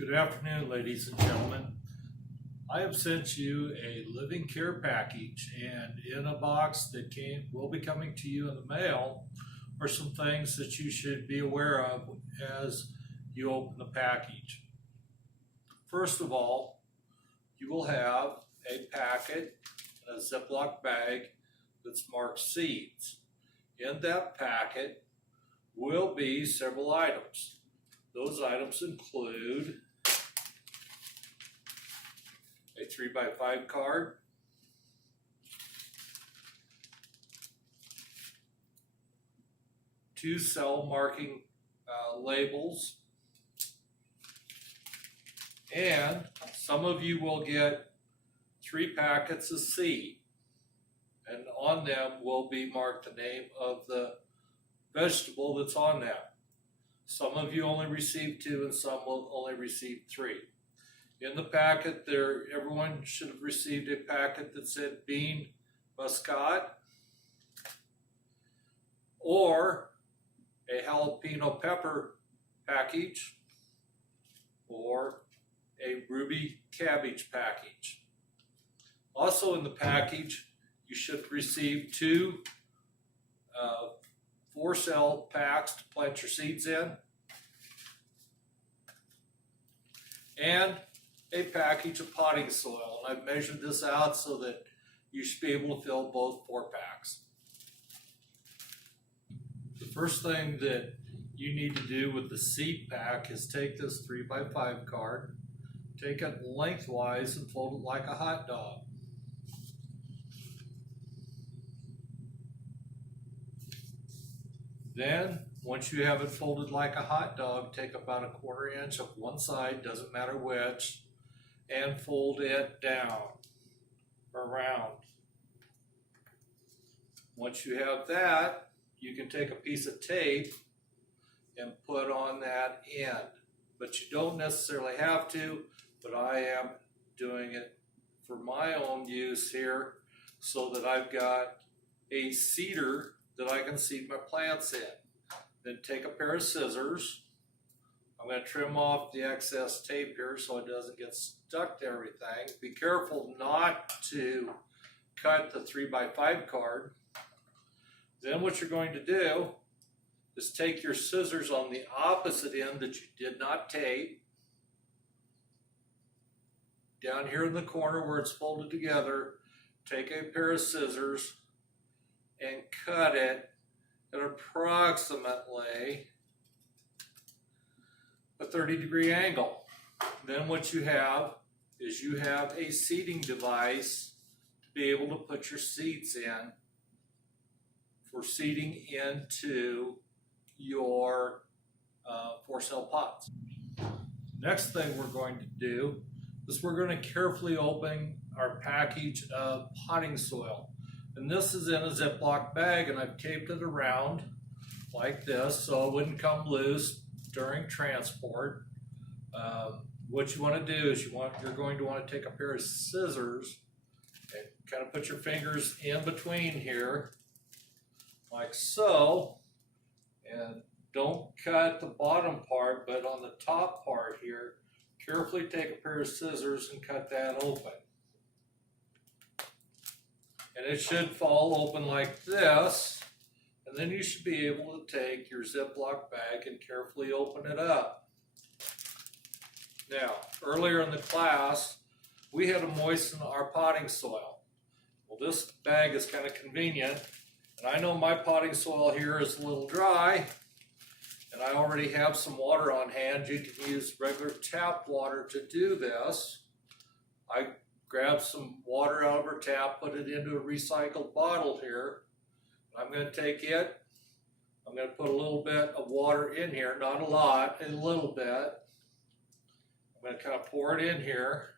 Good afternoon, ladies and gentlemen. I have sent you a living care package, and in a box that will be coming to you in the mail are some things that you should be aware of as you open the package. First of all, you will have a packet in a Ziploc bag that's marked seeds. In that packet will be several items. Those items include a 3x5 card, two cell marking labels, and some of you will get 3 packets of seed, and on them will be marked the name of the vegetable that's on them. Some of you only receive 2 and some will only receive 3. In the packet there, everyone should have received a packet that said bean muscat or a jalapeno pepper package or a ruby cabbage package. Also in the package, you should receive 2 4-cell packs to plant your seeds in, and a package of potting soil. And I've measured this out so that you should be able to fill both 4 packs. The first thing that you need to do with the seed pack is take this 3x5 card, take it lengthwise and fold it like a hot dog. Then, once you have it folded like a hot dog, take about a 1/4 inch of one side, doesn't matter which, and fold it down, around. Once you have that, you can take a piece of tape and put on that end. But you don't necessarily have to, but I am doing it for my own use here so that I've got a seeder that I can seed my plants in. Then take a pair of scissors. I'm going to trim off the excess tape here so it doesn't get stuck to everything. Be careful not to cut the 3x5 card. Then what you're going to do is take your scissors on the opposite end that you did not tape. Down here in the corner where it's folded together, take a pair of scissors and cut it at approximately a 30-degree angle. Then what you have is you have a seeding device to be able to put your seeds in for seeding into your 4-cell pots. Next thing we're going to do is we're going to carefully open our package of potting soil. And this is in a Ziploc bag, and I've taped it around like this so it wouldn't come loose during transport. What you want to do is you're going to want to take a pair of scissors and kind of put your fingers in between here, like so, and don't cut the bottom part, but on the top part here, carefully take a pair of scissors and cut that open. And it should fall open like this, and then you should be able to take your Ziploc bag and carefully open it up. Now, earlier in the class, we had to moisten our potting soil. Well, this bag is kind of convenient, and I know my potting soil here is a little dry, and I already have some water on hand. You can use regular tap water to do this. I grab some water out of our tap, put it into a recycled bottle here. I'm going to take it, I'm going to put a little bit of water in here, not a lot, a little bit. I'm going to kind of pour it in here.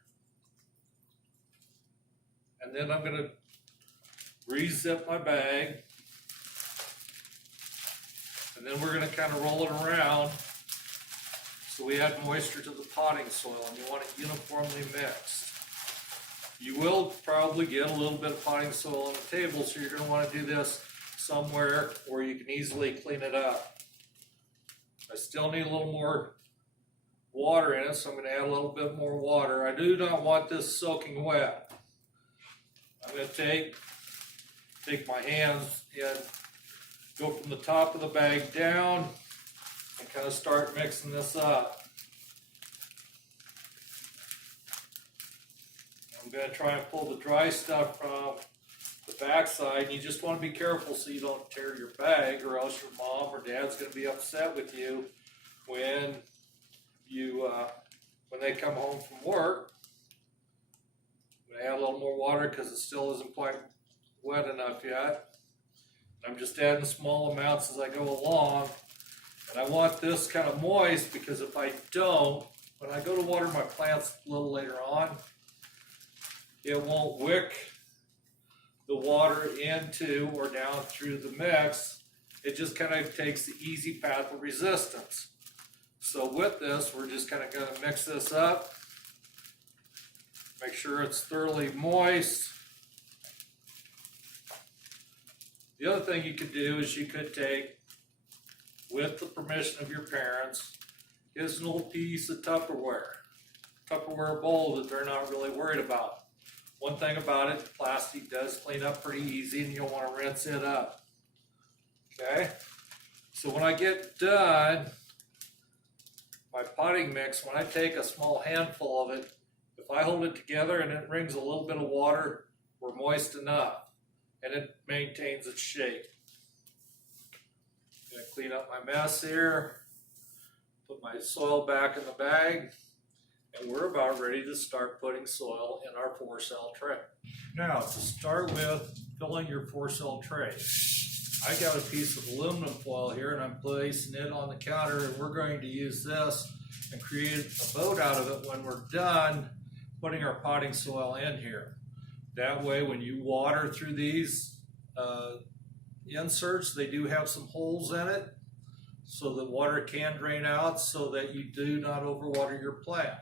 And then I'm going to re-zip my bag. And then we're going to kind of roll it around so we add moisture to the potting soil, and you want it uniformly mixed. You will probably get a little bit of potting soil on the table, so you're going to want to do this somewhere where you can easily clean it up. I still need a little more water in it, so I'm going to add a little bit more water. I do not want this soaking wet. I'm going to take my hands and go from the top of the bag down and kind of start mixing this up. I'm going to try and pull the dry stuff from the backside. You just want to be careful so you don't tear your bag, or else your mom or dad's going to be upset with you when they come home from work. I'm going to add a little more water because it still isn't quite wet enough yet. I'm just adding small amounts as I go along. And I want this kind of moist, because if I don't, when I go to water my plants a little later on, it won't wick the water into or down through the mix. It just kind of takes the easy path of resistance. So with this, we're just kind of going to mix this up. Make sure it's thoroughly moist. The other thing you could do is you could take, with the permission of your parents, is an old piece of Tupperware bowl that they're not really worried about. One thing about it, plastic does clean up pretty easy, and you'll want to rinse it up. Okay? So when I get done my potting mix, when I take a small handful of it, if I hold it together and it rings a little bit of water, we're moist enough, and it maintains its shape. I'm going to clean up my mess here, put my soil back in the bag, and we're about ready to start putting soil in our 4-cell tray. Now, to start with filling your 4-cell tray, I got a piece of aluminum foil here, and I'm placing it on the counter, and we're going to use this and create a boat out of it when we're done putting our potting soil in here. That way, when you water through these inserts, they do have some holes in it so that water can drain out, so that you do not overwater your plant.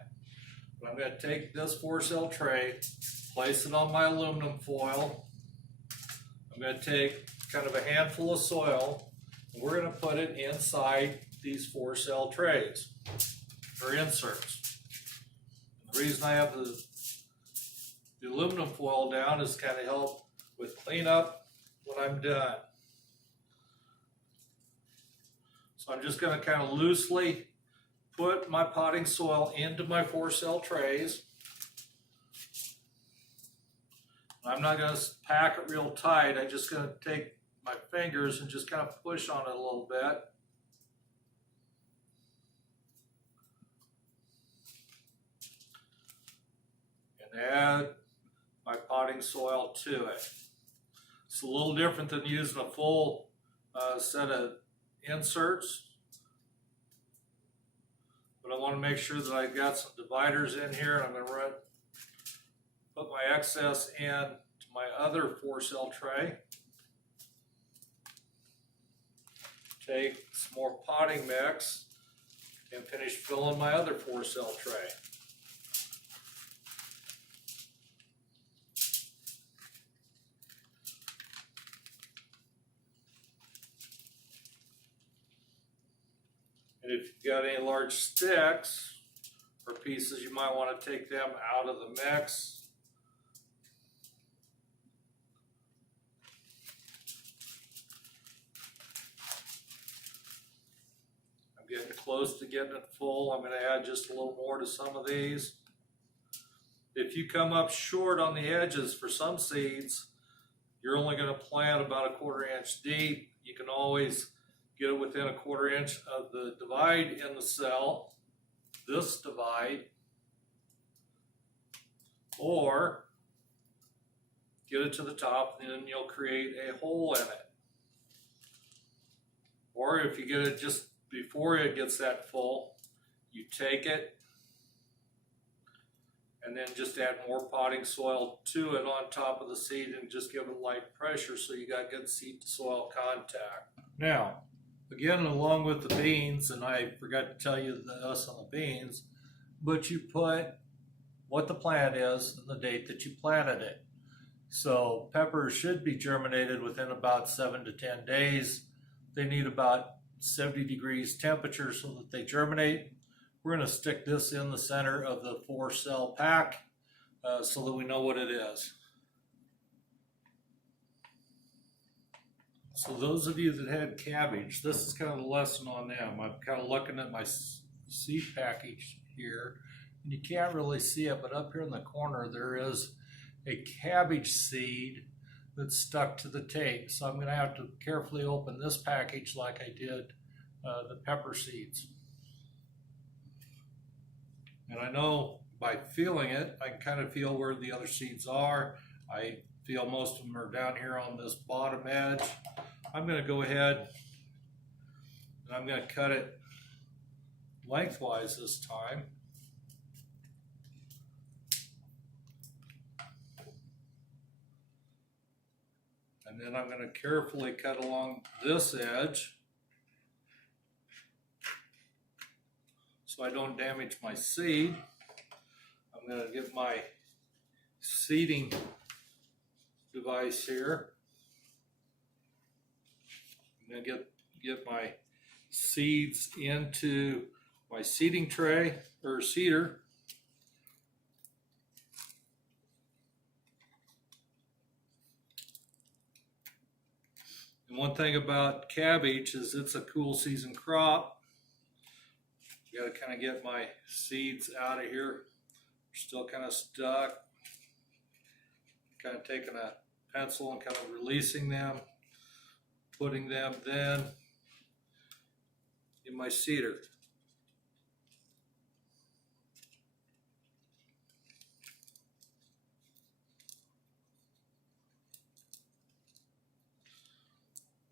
But I'm going to take this 4-cell tray, place it on my aluminum foil. I'm going to take kind of a handful of soil, and we're going to put it inside these 4-cell trays, or inserts. And the reason I have the aluminum foil down is kind of help with cleanup when I'm done. So I'm just going to kind of loosely put my potting soil into my 4-cell trays. I'm not going to pack it real tight. I'm just going to take my fingers and just kind of push on it a little bit. And add my potting soil to it. It's a little different than using a full set of inserts, but I want to make sure that I've got some dividers in here, and I'm going to put my excess in to my other 4-cell tray. Take some more potting mix and finish filling my other 4-cell tray. And if you've got any large sticks or pieces, you might want to take them out of the mix. I'm getting close to getting it full. I'm going to add just a little more to some of these. If you come up short on the edges for some seeds, you're only going to plant about 1/4 inch deep. You can always get it within 1/4 inch of the divide in the cell, this divide, or get it to the top, and then you'll create a hole in it. Or if you get it just before it gets that full, you take it and then just add more potting soil to it on top of the seed, and just give it light pressure so you got good seed to soil contact. Now, again, along with the beans, and I forgot to tell you this on the beans, but you put what the plant is and the date that you planted it. So peppers should be germinated within about 7 to 10 days. They need about 70 degrees temperature so that they germinate. we're going to stick this in the center of the 4-cell pack so that we know what it is. So those of you that had cabbage, this is kind of the lesson on them. I'm kind of looking at my seed package here, and you can't really see it, but up here in the corner there is a cabbage seed that's stuck to the tape. So I'm going to have to carefully open this package like I did the pepper seeds. And I know by feeling it, I can kind of feel where the other seeds are. I feel most of them are down here on this bottom edge. I'm going to go ahead and I'm going to cut it lengthwise this time. And then I'm going to carefully cut along this edge so I don't damage my seed. I'm going to get my seeding device here. I'm going to get my seeds into my seeding tray or seeder. And one thing about cabbage is it's a cool season crop. You got to kind of get my seeds out of here. They're still kind of stuck. Kind of taking a pencil and kind of releasing them, putting them then in my seeder.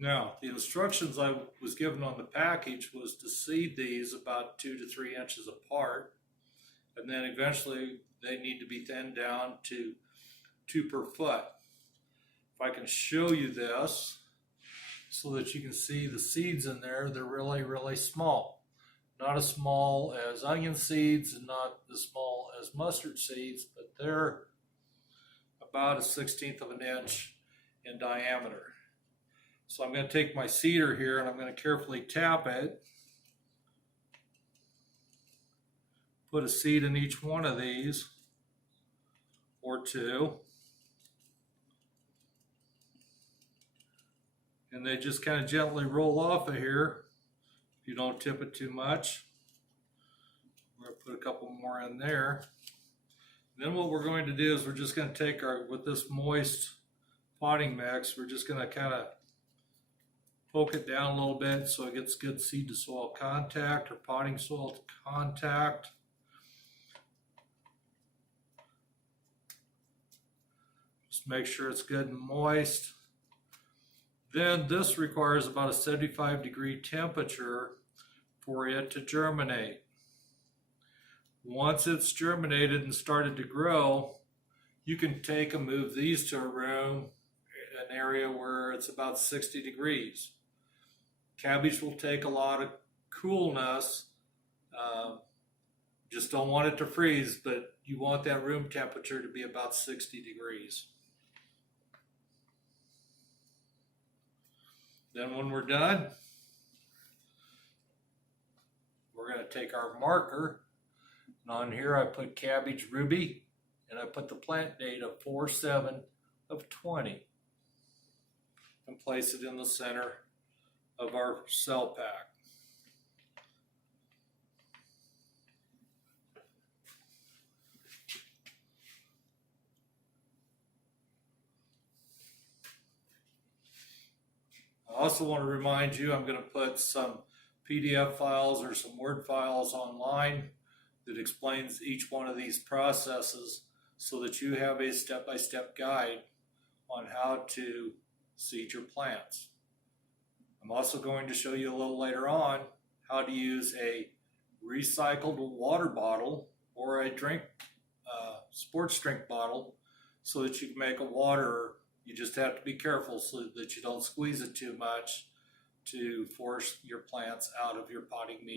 Now, the instructions I was given on the package was to seed these about 2 to 3 inches apart, and then eventually they need to be thinned down to 2 per foot. If I can show you this so that you can see the seeds in there, they're really, really small. Not as small as onion seeds and not as small as mustard seeds, but they're about 1/16 of an inch in diameter. So I'm going to take my seeder here and I'm going to carefully tap it. Put a seed in each one of these, or 2. And they just kind of gently roll off of here if you don't tip it too much. We're going to put a couple more in there. Then what we're going to do is we're just going to take with this moist potting mix, we're just going to kind of poke it down a little bit so it gets good seed to soil contact or potting soil contact. Just make sure it's good and moist. Then this requires about a 75-degree temperature for it to germinate. Once it's germinated and started to grow, you can take and move these to a room, an area where it's about 60 degrees. Cabbage will take a lot of coolness. Just don't want it to freeze, but you want that room temperature to be about 60 degrees. Then when we're done, we're going to take our marker, and on here I put cabbage ruby, and I put the plant date of 4/7/20, and place it in the center of our cell pack. I also want to remind you I'm going to put some PDF files or some Word files online that explains each one of these processes so that you have a step-by-step guide on how to seed your plants. I'm also going to show you a little later on how to use a recycled water bottle or a sports drink bottle so that you can make a water. You just have to be careful so that you don't squeeze it too much to force your plants out of your potting medium.